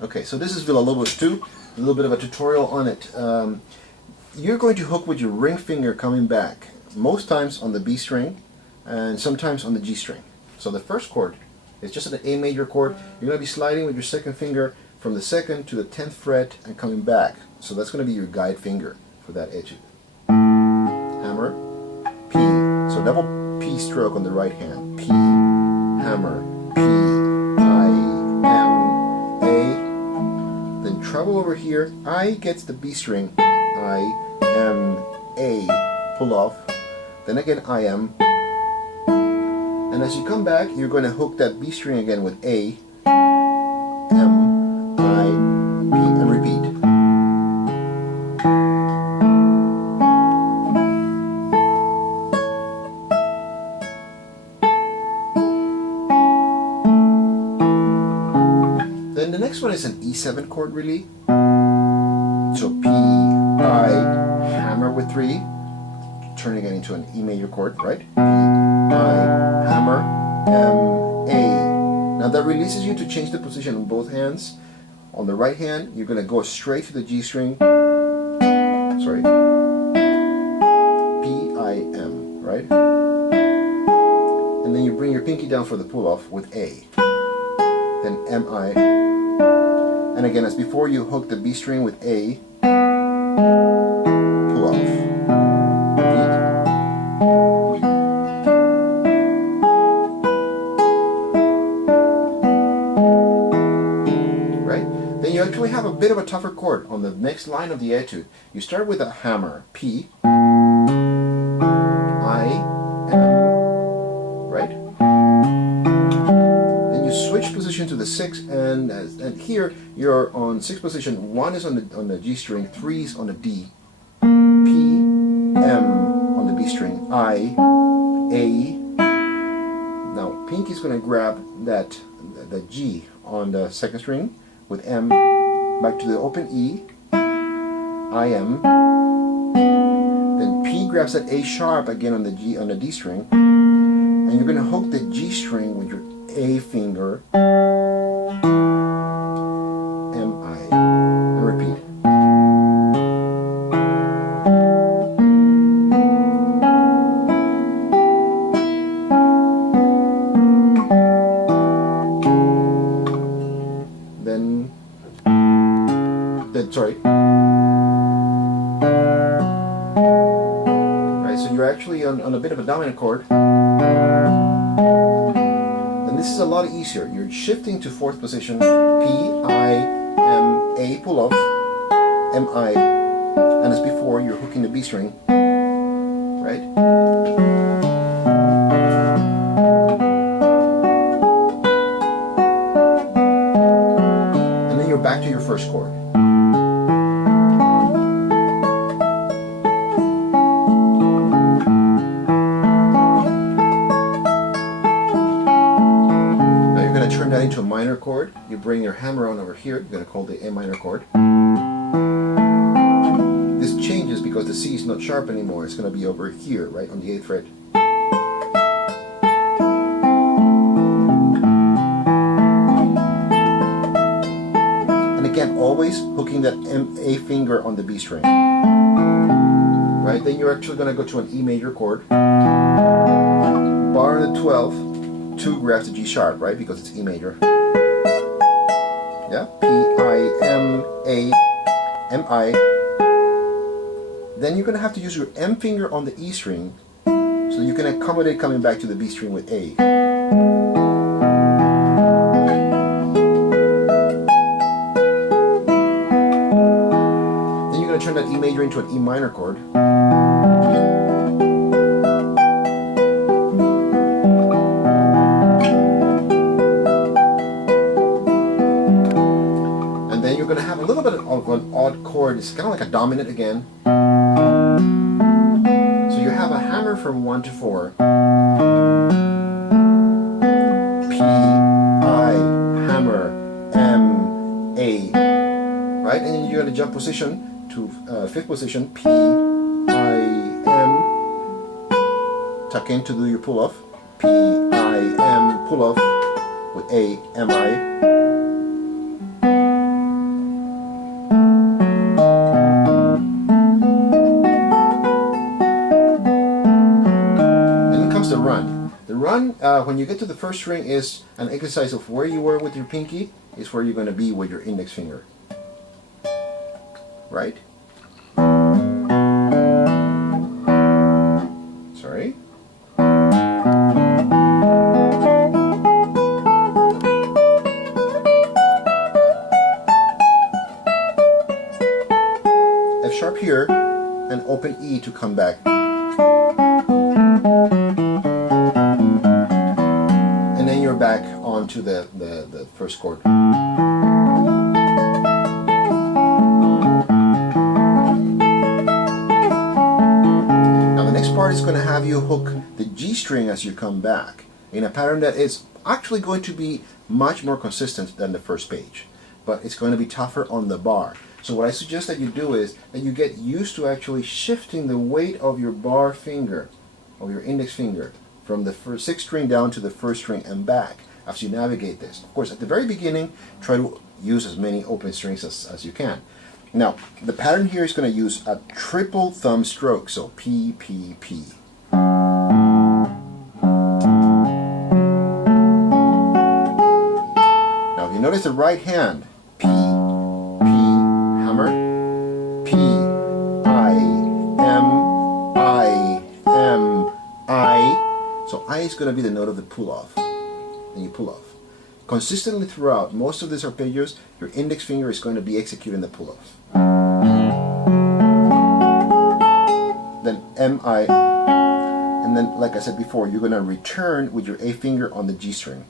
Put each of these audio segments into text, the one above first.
Okay, so this is Villa-Lobos 2, a little bit of a tutorial on it. You're going to hook with your ring finger coming back, most times on the B string and sometimes on the G string. So the first chord is just an A major chord. You're going to be sliding with your second finger from the 2nd to the 10th fret and coming back. So that's going to be your guide finger for that etude. Hammer, P, so double P stroke on the right hand. P, hammer, P, I, M, A. Then treble over here. I gets the B string. I, M, A. Pull off. Then again I, M. And as you come back, you're going to hook that B string again with A, M, I, P, and repeat. Then the next one is an E7 chord really. So P, I, hammer with 3, turning it into an E major chord, right? P, I, hammer, M, A. Now that releases you to change the position on both hands. On the right hand, you're going to go straight to the G string. Sorry. P, I, M, right? And then you bring your pinky down for the pull off with A. Then M, I. And again, as before, you hook the B string with A. Pull off. Then you actually have a bit of a tougher chord on the next line of the etude. You start with a hammer, P, I, M, right? Then you switch position to the 6th, and here you're on 6th position. 1 is on the G string, 3 is on the D, P, M on the B string, I, A. Now pinky's going to grab the G on the 2nd string with M, back to the open E, I, M, then P grabs that A sharp again on the G on the D string, and you're going to hook the G string with your A finger, M, I, and repeat. Sorry. Right, so you're actually on a bit of a dominant chord. And this is a lot easier. You're shifting to 4th position. P, I, M, A, pull off, M, I. And as before, you're hooking the B string. Right? And then you're back to your first chord. Turn that into a minor chord. You bring your hammer on over here. You're going to call the A minor chord. This changes because the C is not sharp anymore. It's going to be over here, right on the 8th fret. And again, always hooking that A finger on the B string. Right? Then you're actually going to go to an E major chord. Bar on the 12th. 2 grabs the G sharp, right? Because it's E major. Yeah? P, I, M, A, M, I. Then you're going to have to use your M finger on the E string so you can accommodate coming back to the B string with A. Then you're going to turn that E major into an E minor chord. Going to have a little bit of an odd chord. It's kind of like a dominant again. So you have a hammer from 1 to 4. P, I, hammer, M, A. Right? And then you're going to jump position to 5th position. P, I, M. Tuck in to do your pull off. P, I, M, pull off with A, M, I. when you get to the first string is an exercise of where you were with your pinky is where you're going to be with your index finger. Right? Sorry. F sharp here, and open E to come back. And then you're back onto the first chord. Now the next part is going to have you hook the G string as you come back in a pattern that is actually going to be much more consistent than the first page, but it's going to be tougher on the bar. So what I suggest that you do is that you get used to actually shifting the weight of your bar finger, of your index finger, from the sixth string down to the first string and back as you navigate this. Of course, at the very beginning, try to use as many open strings as you can. Now, the pattern here is going to use a triple thumb stroke, so P, P, P. Now, if you notice the right hand, P, hammer, P, I, M, I. So I is going to be the note of the pull-off, and you pull off. Consistently throughout most of these arpeggios, your index finger is going to be executing the pull-off. Then M, I, and then, like I said before, you're going to return with your A finger on the G string.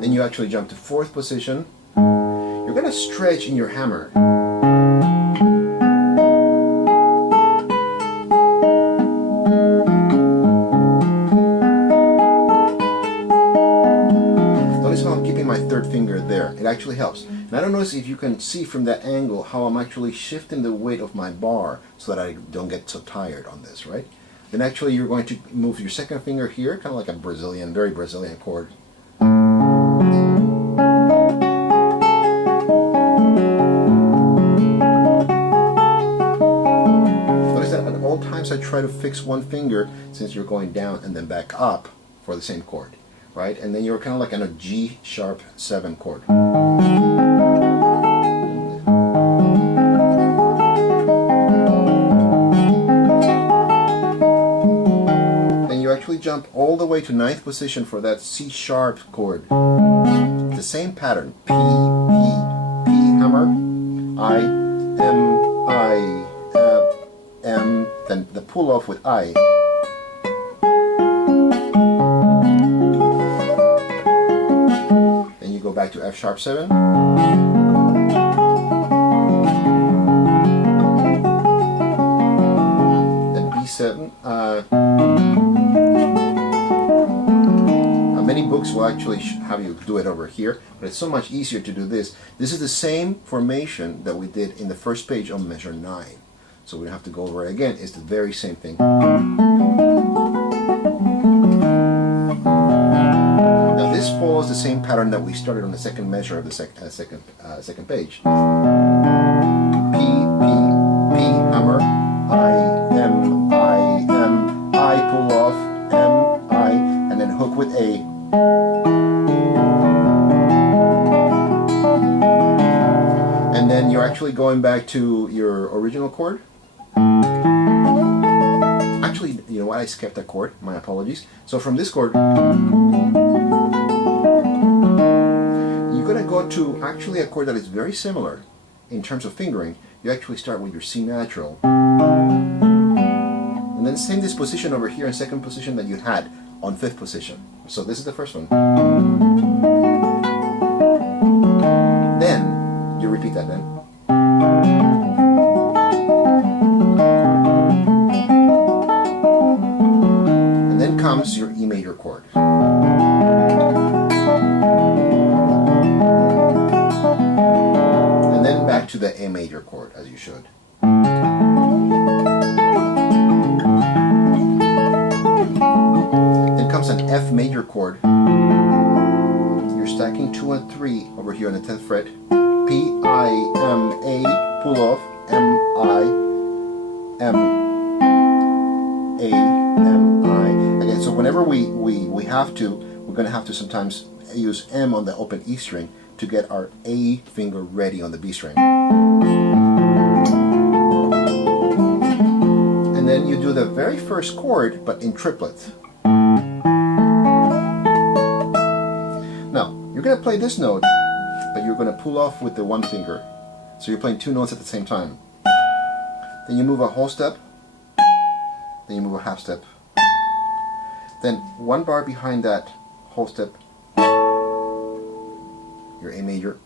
Then you actually jump to fourth position. You're going to stretch in your hammer. Notice how I'm keeping my third finger there. It actually helps. And I don't know if you can see from that angle how I'm actually shifting the weight of my bar so that I don't get so tired on this, right? Then actually you're going to move your second finger here, kind of like a Brazilian, very Brazilian chord. I try to fix one finger since you're going down and then back up for the same chord, right? And then you're kind of like on a G sharp 7 chord. Then you actually jump all the way to 9th position for that C sharp chord. The same pattern, P, P, P hammer, I, M, I, M, then the pull off with I. Then you go back to F sharp 7. Then B7. Many books will actually have you do it over here, but it's so much easier to do this. This is the same formation that we did in the first page on measure 9. So we don't have to go over it again. It's the very same thing. Now this follows the same pattern that we started on the second measure of the second page. P, P, P, hammer, I, M, I pull off, M, I, and then hook with A. And then you're actually going back to your original chord. Actually, you know what? I skipped that chord. My apologies. So from this chord, you're going to go to actually a chord that is very similar in terms of fingering. You actually start with your C natural. And then same disposition over here in second position that you had on 5th position. So this is the first one. Then, you repeat that then. And then comes your E major chord. And then back to the A major chord, as you should. Then comes an F major chord. You're stacking 2 and 3 over here on the 10th fret. P, I, M, A, pull off. M, I, M, A, M, I. Again, so whenever we have to, we're going to have to sometimes use M on the open E string to get our A finger ready on the B string. And then you do the very first chord, but in triplets. Now, you're going to play this note, but you're going to pull off with the one finger. So you're playing two notes at the same time. Then you move a whole step, then you move a half step. Then one bar behind that whole step, your A major,